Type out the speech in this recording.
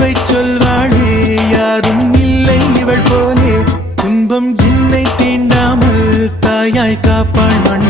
அன்பை சொல்வாளே யாரும் இல்லை இவள் போலே துன்பம் என்னை தீண்டாமல் தாயாய் காப்பாள் மண்